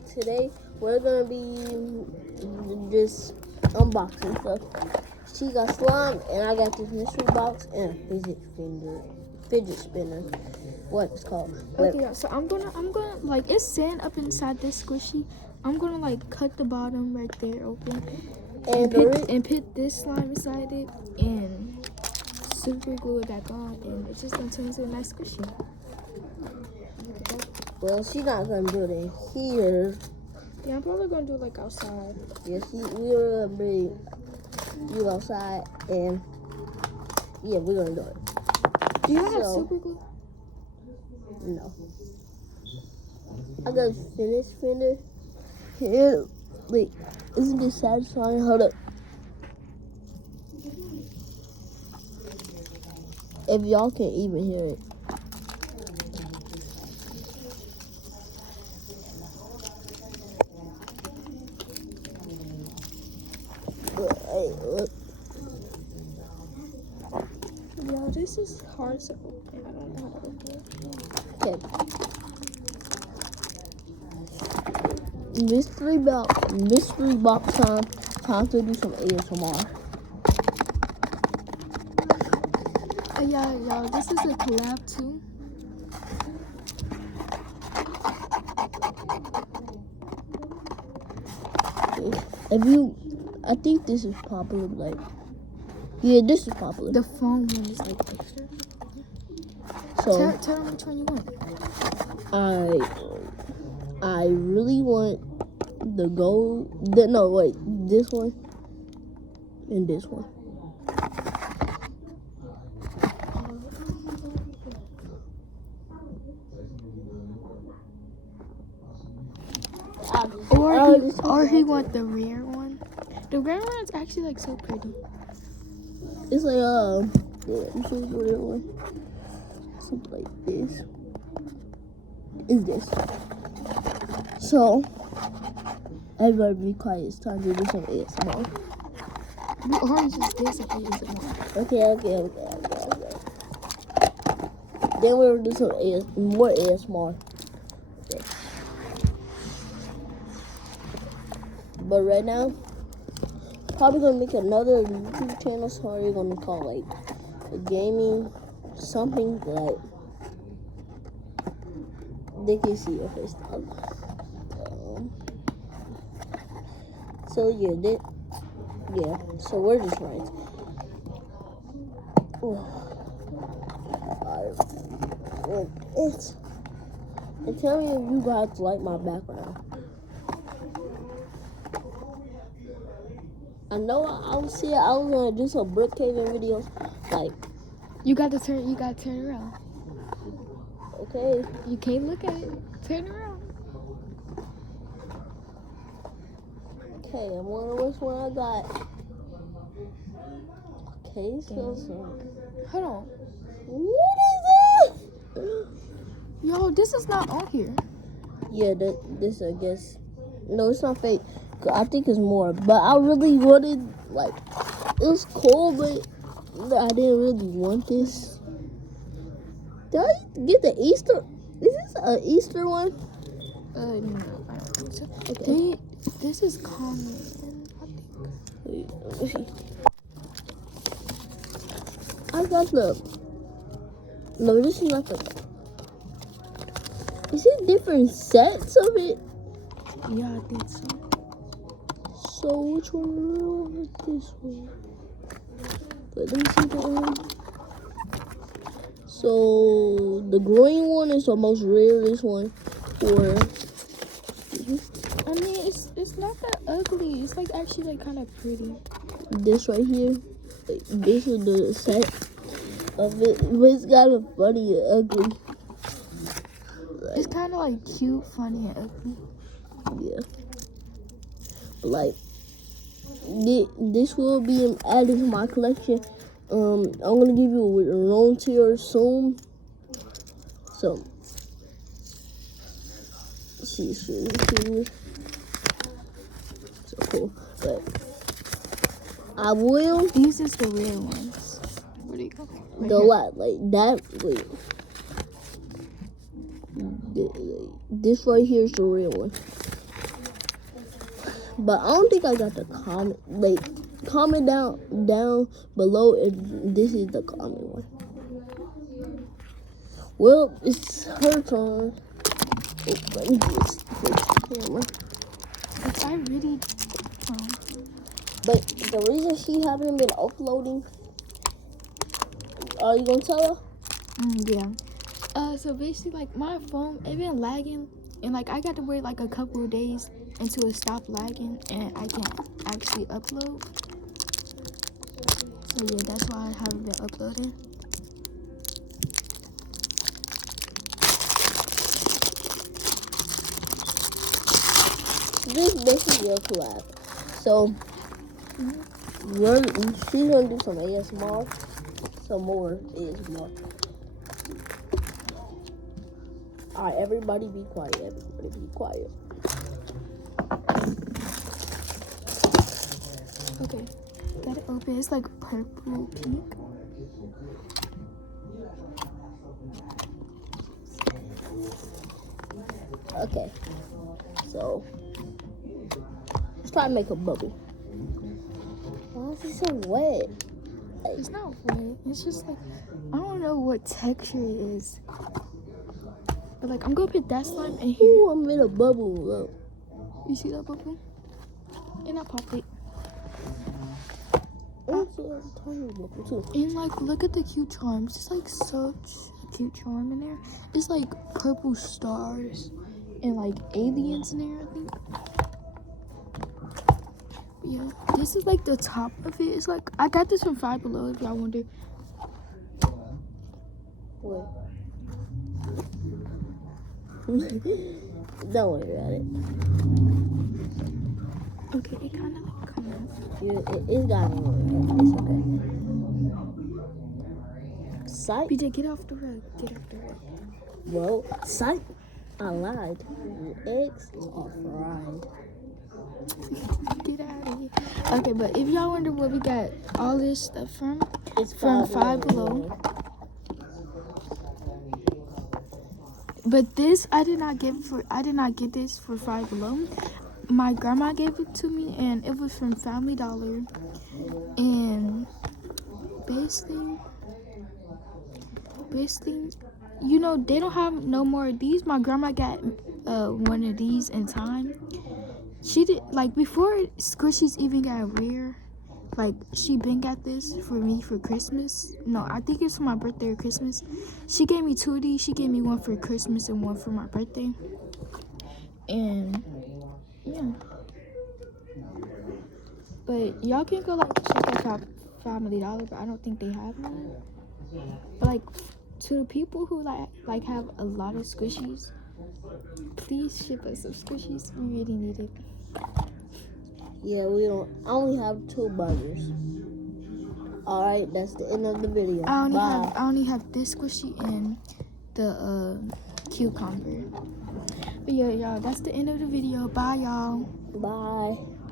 Today we're gonna be just unboxing stuff. She got slime and I got this mystery box and a fidget spinner. What it's called. Okay, yeah, so I'm gonna like it's sand up inside this squishy. I'm gonna like cut the bottom right there open and put this slime inside it and super glue it back on, and it's just gonna turn into a nice squishy. Well, she's not gonna do it in here. Yeah, I'm probably gonna do it like outside. Yes, we're gonna bring you outside and yeah, we're gonna do it. Do you have super glue? No. I got a finish fender. Here, wait, isn't this satisfying? Hold up. If y'all can even hear it. Hey, look. Yeah, this is hard to open. I don't know how to open it. Okay. Mystery box time. Time to do some ASMR. Yeah, y'all, this is a collab too. I think this is popular. Like, yeah, this is popular. The phone one is like extra. So Tell them which one you want. I really want the gold. No, wait, this one and this one. Or he want the rare one. The rare one's actually like so pretty. It's like let me show you the real one. Something like this. Is this? So everybody be quiet. It's time to do some ASMR. We already just did some ASMR. Okay. Then we'll do some more ASMR. Okay. But right now, probably gonna make another YouTube channel. So we're gonna call like a gaming something like they can see your face. So yeah. So we're just right. And tell me if you guys like my background. I know I was gonna do some brick caving videos. Like, you gotta turn around. Okay. You can't look at it. Turn around. Okay, I'm wondering which one I got. Okay, so hold on. What is it? Yo, this is not on here. Yeah, this I guess. No, it's not fake. I think it's more. But I really wanted, like, it was cool, but I didn't really want this. Did I get the Easter? Is this an Easter one? No, I don't think so. Okay. This is common, I think. Wait. I got the. No, this is not the. Is it different sets of it? Yeah, I think so. So which one is this one? Let me see the one. So the green one is the most rarest one. I mean, it's not that ugly. It's like actually like kind of pretty. This right here, this is the set of it, but it's kind of funny and ugly. It's kind of like cute, funny, and ugly. Yeah. Like, this will be added to my collection. I'm gonna give you a loan to your soon. So, see. So cool. But I will. These is the rare ones. Where do you go? The what? Like that? Wait. This right here is the real one. But I don't think I got the comment. Like, comment down below if this is the common one. Well, it's her turn. Oh, let me just fix the camera. But I really. But the reason she haven't been uploading, are you gonna tell her? Yeah. So basically, like, my phone, it been lagging, and like I got to wait like a couple of days until it stopped lagging, and I can actually upload. So yeah, that's why I haven't been uploading. This is basically a collab. So she's gonna do some ASMR, some more ASMR. Alright, everybody be quiet. Everybody be quiet. Okay, got it open. It's like purple pink. Okay, so let's try to make a bubble. Why is it so wet? It's not wet. It's just like, I don't know what texture it is. But like, I'm gonna put that slime in here. Ooh, I'm in a bubble. Look. You see that bubble? And I popped it. Also, a tiny bubble too. And like, look at the cute charms. It's like such a cute charm in there. It's like purple stars and like aliens in there, I think. But yeah, this is like the top of it. It's like, I got this from Five Below if y'all wonder. Wait. Don't worry about it. Okay, it kind of like come out. It's got me. It's okay. Sight. BJ, get off the rug. Get off the rug. Well, sight. I lied. Eggs are fried. Get out of here. Okay, but if y'all wonder where we got all this stuff from, It's from Five Below. But this I did not get this for Five Below. My grandma gave it to me, and it was from Family Dollar. And basically, you know, they don't have no more of these. My grandma got one of these in time. She did, like, before Squishies even got rare, like, she been got this for me for Christmas. No, I think it's for my birthday or Christmas. She gave me two of these. She gave me one for Christmas and one for my birthday. And yeah, but y'all can go like check out Family Dollar, but I don't think they have one. But like, to the people who like have a lot of Squishies, please ship us some Squishies. We really need it. Yeah, we don't. I only have 2 burgers. All right, that's the end of the video. I only have this Squishy and the cucumber. But yeah, y'all, that's the end of the video. Bye, y'all. Bye.